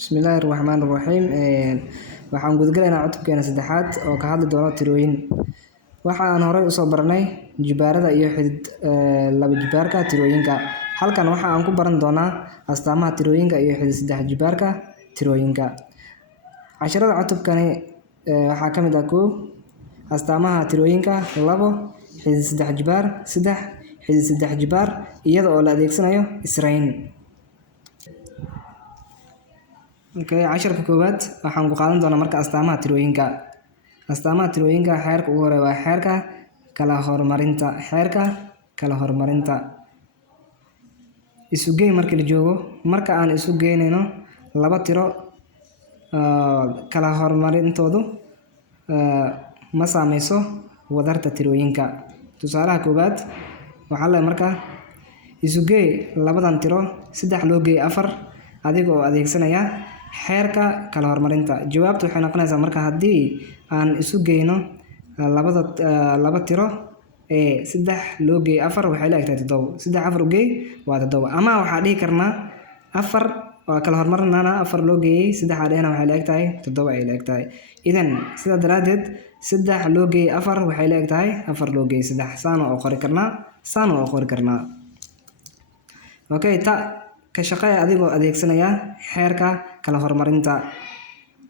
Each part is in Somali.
Bismillahirrahmanirrahiim. Waxaan gudagalaynaa cutubkeena saddexaad oo ka hadli doona tirooyin. Waxa aan horey u soo baranay jibaarada iyo laba jibaarka tirooyinka. Halkan waxa aan ku baran doonaa astaamaha tirooyinka iyo saddex jibaarka tirooyinka. Casharada cutubkani waxaa ka mid ah astaamaha tirooyinka, saddex jibaar, saddex jibaar iyada oo la adeegsanayo israyn. Casharka koowaad waxaan ku qaadan doonaa marka astaamaha tirooyinka. Astaamaha tirooyinka xeerka ugu horeeya waa xeerka kala hormarinta. Isugeyn markii la joogo, marka aan isu geynayno laba tiro kala hormarintoodu ma saameyso wadarta tirooyinka. Tusaalaha koowaad waxaa la markaa isugee labadan tiro 3 loo geeyay 4 adiga oo adeegsanaya xeerka kala hormarinta. Jawaabtu waxay noqonaysaa marka haddii aan isu geyno laba tiro 3 loo geeyay 4 waxay la egtahay 7. 3 4 u geey waa 7. Ama waxaa dhihi karnaa 4 waa kala hormarinana 4 loo geeyay 3 adheena waxay la egtahay 7 ay la egtahay. Idan sida daraadeed 3 loo geeyay 4 waxay la egtahay 4 loo geeyay 3. Saan oo qori karnaa. Ka shaqeeya adigoo adeegsanaya xeerka kala hormarinta.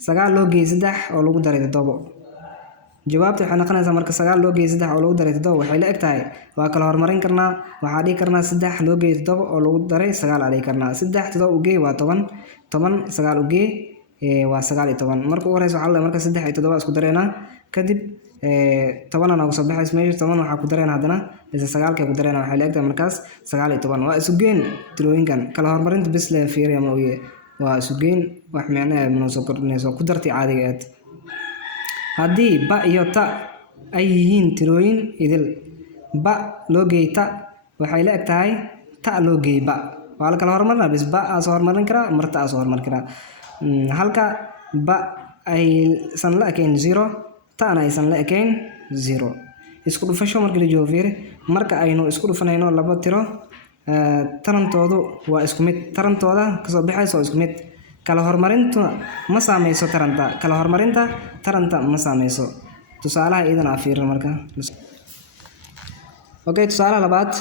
9 loo geeyay 3 oo lagu daray 7. Jawaabtu waxay noqonaysaa marka 9 loo geeyay 3 oo lagu daray 7 waxay la egtahay waa kala hormarin karnaa. Waxaa dhihi karnaa 3 loo geeyay 7 oo lagu daray 9 aan dhihi karnaa. 3 7 u geey waa 10. 10 9 u geey waa 19. Marka ugu horeysa waxaa la marka 3 iyo 7 isku dareynaa. Kadib 10 aan ugu soo baxays meesha 10 waxaa ku dareynaa hadana 9 ku dareynaa waxay la egtahay markaas 19. Waa isugeyn tirooyinkan kala hormarinta bis la fiiriyo ma oye. Waa isugeyn wax macnaheedu soo kordhinayso ku dartii caadiga ah. Haddii ba iyo ta ay yihiin tirooyin idil, ba loo geeyay ta waxay la egtahay ta loo geeyay ba. Waa la kala hormarinaa bis ba aan soo hormarin karaa marta aan soo hormarin karaa. Halka ba ay san la ekayn 0 ta aysan la ekayn 0. Isku dhufasho markii la joogo fiiri marka aynu isku dhufanayno laba tiro tarantoodu waa isku mid. Tarantooda ka soo baxayso isku mid. Kala hormarintu ma saameyso taranta. Kala hormarinta taranta ma saameyso. Tusaalaha idan aan fiirino marka. Tusaalaha labaad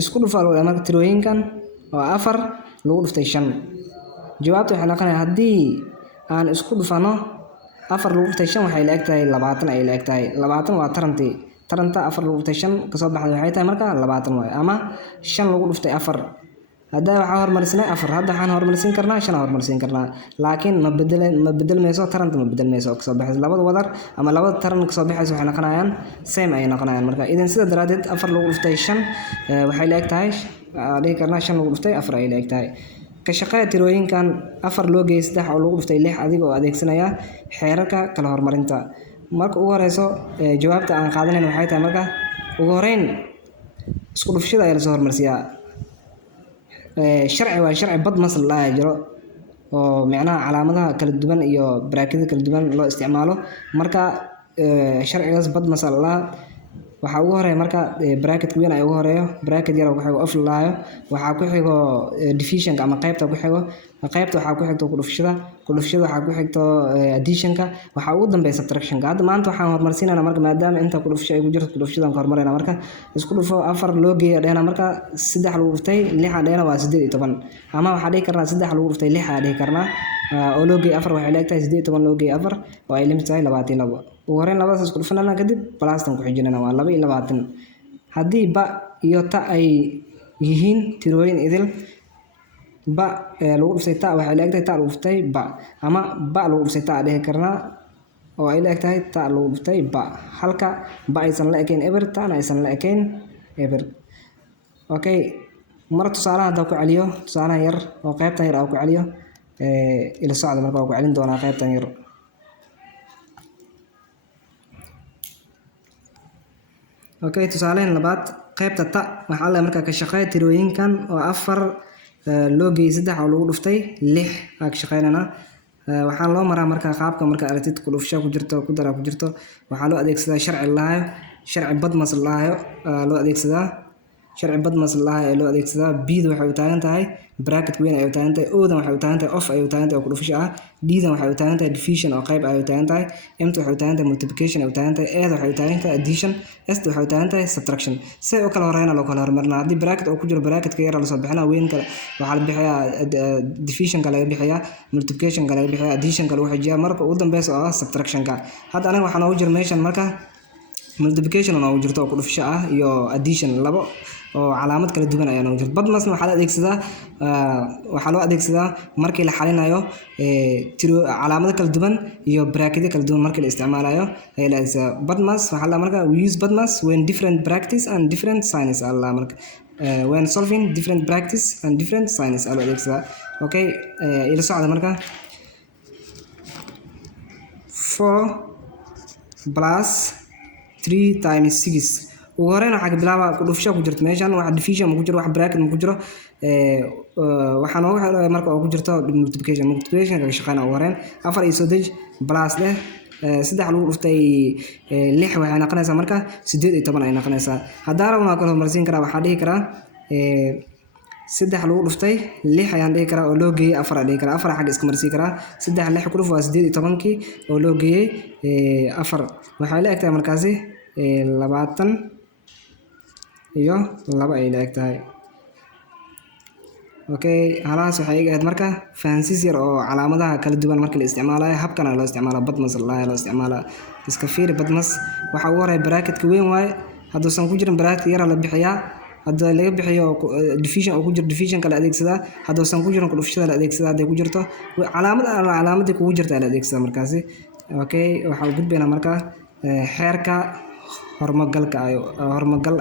isku dhufalo marka tirooyinkan waa 4 lagu dhuftay 5. Jawaabtu waxay noqonaysaa haddii aan isku dhufano 4 lagu dhuftay 5 waxay la egtahay 20 ay la egtahay. 20 waa tarantii. Taranta 4 lagu dhuftay 5 ka soo baxday waxay tahay marka 20 way. Ama 5 lagu dhuftay 4. Hadda waxaan hormarsinay 4. Hadda waxaan hormarsin karnaa 5 hormarsin karnaa. Laakiin ma bedelmayso taranta ma bedelmayso ka soo baxay labada wadar ama labada taran ka soo baxayso waxay noqonayaan same ay noqonayaan marka. Idan sida daraadeed 4 lagu dhuftay 5 waxay la egtahay dhihi karnaa 5 lagu dhuftay 4 ay la egtahay. Ka shaqeeya tirooyinkan 4 loo geeyay 3 oo lagu dhuftay 6 adiga oo adeegsanaya xeerarka kala hormarinta. Marka ugu horeyso jawaabta aan qaadanayno waxay tahay marka ugu horeyn isku dhufashada ayaa la soo hormarsiyaa. Sharci waa sharci bad masal la jiro oo macnaha calaamadaha kala duwan iyo bracket kala duwan loo isticmaalo. Marka sharcigaas bad masal la waxa ugu horeeya marka bracket weyn ay ugu horeeyo bracket yar waxa uu aflaayo waxa ku xigo division ama qaybta ku xigo waxa ku xigto ku dhufashada waxa ku xigto addition waxa ugu dambeeyay subtraction. Hadda maanta waxaan hormarsinayna marka maadaama inta ku dhufasho ay ku jirto ku dhufashadan ka hormarayna marka isku dhufo 4 loo geeyay adheena marka 3 lagu dhuftay 6 adheena waa 18. Ama waxa dhihi karnaa 3 lagu dhuftay 6 aan dhihi karnaa oo loo geeyay 4 waxay la egtahay 18 loo geeyay 4 oo ay limit tahay 22. ugu horeyn labadaas isku dhufanana kadib plustan ku xijinana waa 22. Haddii ba iyo ta ay yihiin tirooyin idil ba lagu dhuftay ta waxay la egtahay ta lagu dhuftay ba ama ba lagu dhuftay ta dhihi karnaa oo ay la egtahay ta lagu dhuftay ba. Halka ba aysan la ekayn eber ta aysan la ekayn eber. Mar tusaalaha hadda ku celiyo tusaalaha yar oo qaybtan yar ku celiyo ila socda marka ku celin doona qaybtan yar. Tusaalahan labaad qaybta ta waxaa la markaa ka shaqeeya tirooyinkan oo 4 loo geeyay 3 oo lagu dhuftay 6 ka shaqeynana. Waxaan loo maraa marka qaabka marka aragtid ku dhufasho ku jirto ku dara ku jirto waxaa loo adeegsadaa sharci bad masal loo adeegsadaa sharci badmas laha ee loo adeegsadaa. b-da waxay u taagan tahay bracket weyn ay u taagan tahay. o-dan waxay u taagan tahay off ay u taagan tahay oo ku dhufasho ah. d-dan waxay u taagan tahay division oo qayb ay u taagan tahay. m-ta waxay u taagan tahay multiplication ay u taagan tahay. e-da waxay u taagan tahay addition. s-da waxay u taagan tahay subtraction. say oo kala horeeyna loo kala hormarnaa. haddii bracket oo ku jiro bracketka yar la soo bixinaa weynka waxaa la bixiyaa divisionka laga bixiyaa, multiplicationka laga bixiyaa, additionka lagu xijiyaa marka ugu dambeysa oo ah subtractionka. hadda aniga waxaa noogu jira meeshan marka multiplication noogu jirto oo ku dhufasho ah iyo addition labo oo calaamad kala duwan ayaa noogu jirta. badmasna waxaa loo adeegsadaa markii la xalinayo calaamado kala duwan iyo bracketyo kala duwan markii la isticmaalayo ayaa la adeegsadaa. badmas waxaa la marka we use badmas when different brackets and different signs alla marka when solving different brackets and different signs ayaa loo adeegsadaa. okay ila socda marka 4 plus 3 times 6 ugu horeyn waxaa ka bilaabaa ku dhufasho ku jirto meeshan wax division ma ku jiro, wax bracket ma ku jiro. waxaa noogu xidhay marka oo ku jirto multiplication ka shaqeynaa. ugu horeyn 4 iyo 3 plus leh 3 lagu dhuftay 6 waxay noqonaysaa marka 8 iyo 10 ay noqonaysaa. haddaan rabno kala hormarsiin karaa waxaa dhihi karaa 3 lagu dhuftay 6 ayaan dhihi karaa oo loo geeyay 4 dhihi karaa. 4 xagga iska marsiin karaa. 3 6 ku dhuf waa 8 iyo 10kii oo loo geeyay 4 waxay la egtahay markaasi 20 iyo 2 ay la egtahay. okay halaas waxay iga ahayd marka fahansiis yar oo calaamadaha kala duwan markii la isticmaalayo habkana loo isticmaalo badmas loo isticmaalo. iska fiiri badmas waxa ugu horeeya bracketka weyn waaye hadduusan ku jirin bracketka yar la bixiyaa. hadda laga bixiyo division oo ku jiro division kala adeegsadaa. hadduusan ku jirin ku dhufashada la adeegsadaa. hadday ku jirto calaamadii kugu jirta la adeegsadaa markaasi. okay waxaa u gudbaynaa marka xeerka hormagal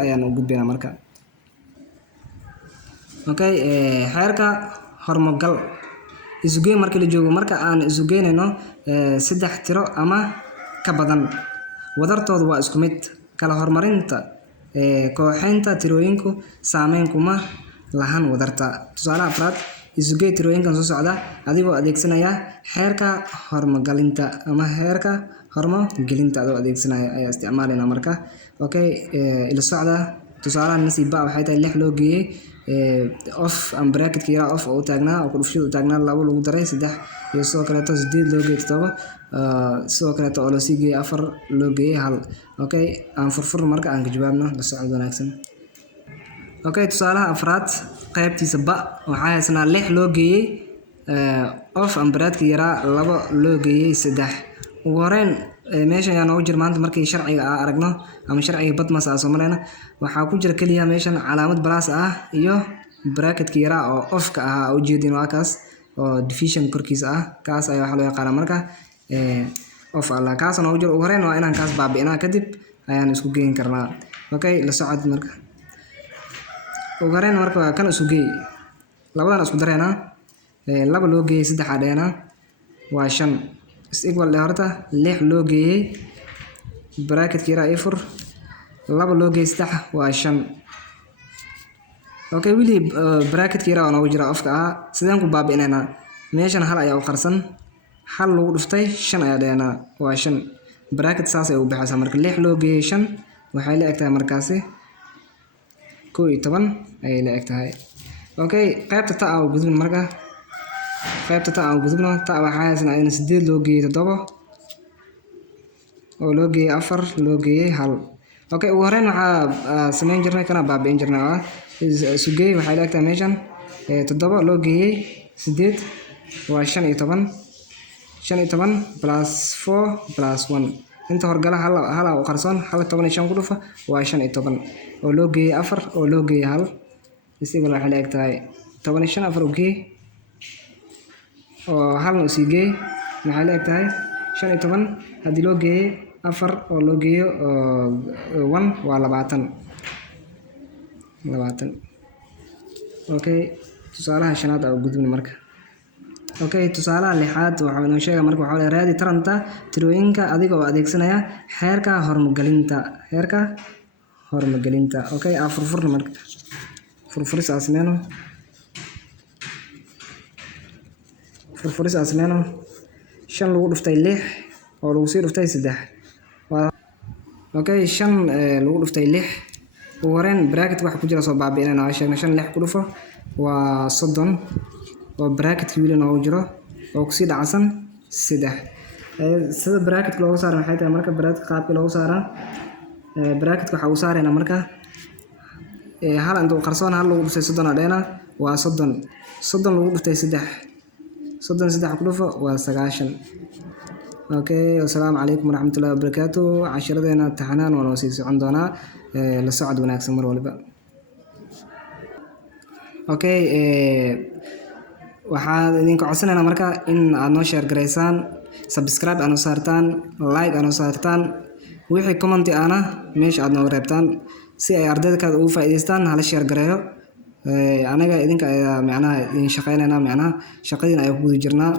ayaan u gudbaynaa marka. okay xeerka hormagal isugeyn markii la joogo marka aan isugeynayno 3 tiro ama ka badan wadartoodu waa isku mid. kala hormarinta kooxaynta tirooyinku saameyn kuma lahan wadarta. tusaale afraad isugey tirooyinkan soo socda adigoo adeegsanaya xeerka hormagalinta ama xeerka hormagelinta adoo adeegsanaya ayaa isticmaalayna marka. okay ila socda tusaalahan nasiiba waxay tahay 6 loo geeyay off and bracketka yara off oo taagnaa oo ku dhufashada u taagnaa 2 lagu daray 3 iyo sidoo kale 8 loo geeyay 7 sidoo kale oo loo sii geeyay 4 loo geeyay 1. okay aan furfur marka aan ka jawaabno la socod wanaagsan. okay tusaalaha afraad qaybtiisa ba waxaa haysana 6 loo geeyay off and bracketka yara 2 loo geeyay 3. ugu horeyn meeshan ayaa noogu jira maanta markii sharciga aragno ama sharciga badmas soo marayna waxaa ku jira kaliya meeshan calaamad plus ah iyo bracketka yara oo off ka ah oo jeedin waa kaas oo division korkiisa ah. kaas ayaa waxa loo yaqaan marka off alla kaas noogu jira. ugu horeyn waa inaan kaas baabi'inaa kadib ayaan isku geyn karnaa. okay la socod marka ugu horeyn marka kan isku geey labadan isku dareena 2 loo geeyay 3 adheena waa 5 is equal le horta 6 loo geeyay bracketka yara ifur 2 loo geeyay 3 waa 5. okay wili bracketka yara oo noogu jira off ka ah sidaan ku baabi'inayna meeshan hal ayaa u qarsan 1 lagu dhuftay 5 ayaa dheena waa 5 bracket saas ay u baxaysaa marka 6 loo geeyay 5 waxay la egtahay markaasi 11 ay la egtahay. okay qaybta ta aan gudbin marka qaybta ta aan gudubno ta waxaa haysana in 8 loo geeyay 7 oo loo geeyay 4 loo geeyay 1. okay ugu horeyn waxaa sameyn jirnay kana baabi'in jirnay isugey waxay la egtahay meeshan 7 loo geeyay 8 waa 15 plus 4 plus 1 inta horgala hal u qarsoon 15 ku dhufa waa 15 oo loo geeyay 4 oo loo geeyay 1 isiga waxay la egtahay 15 4 u geey oo halna u sii geey maxay la egtahay 15 haddii loo geeyay 4 oo loo geeyo 1 waa 20. okay tusaalaha shanaad oo gudbin marka. okay tusaalaha lixaad waxa inoo sheegay marka waxa raadi taranta tirooyinka adiga oo adeegsanaya xeerka hormagelinta. okay furfurna marka furfuris asmeeno 5 lagu dhuftay 6 oo lagu sii dhuftay 3 waa okay 5 lagu dhuftay 6 ugu horreyn bracket waxa ku jira soo baabi'inayna waa sheegnay 5 6 ku dhufo waa 30 oo bracket wili noogu jiro oo ku sii dhacsan 3 sida bracket loogu saaro maxay tahay marka bracket qaabka loogu saaro bracket waxa uu saarayna marka hal intuu qarsoon hal lagu dhuftay 30 adheena waa 30 lagu dhuftay 3 3 ku dhufo waa 9 okay assalaamu calaykum waraxmatullaahi wabarakaatuh casharadeenna taxanaan waan sii socon doonaa la socod wanaagsan mar walba okay waxaan idinka codsanaynaa marka in aad noo share gareysaan subscribe aad noo saartaan like aad noo saartaan wixii comment ana meesha aad noo reebtaan si ay ardayda ka ugu faa'iideystaan hala share gareeyo anaga idinka macnaha idin shaqeynayna macnaha shaqadiina ay ku guda jirnaa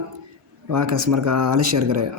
waa kaas marka hala share gareeyo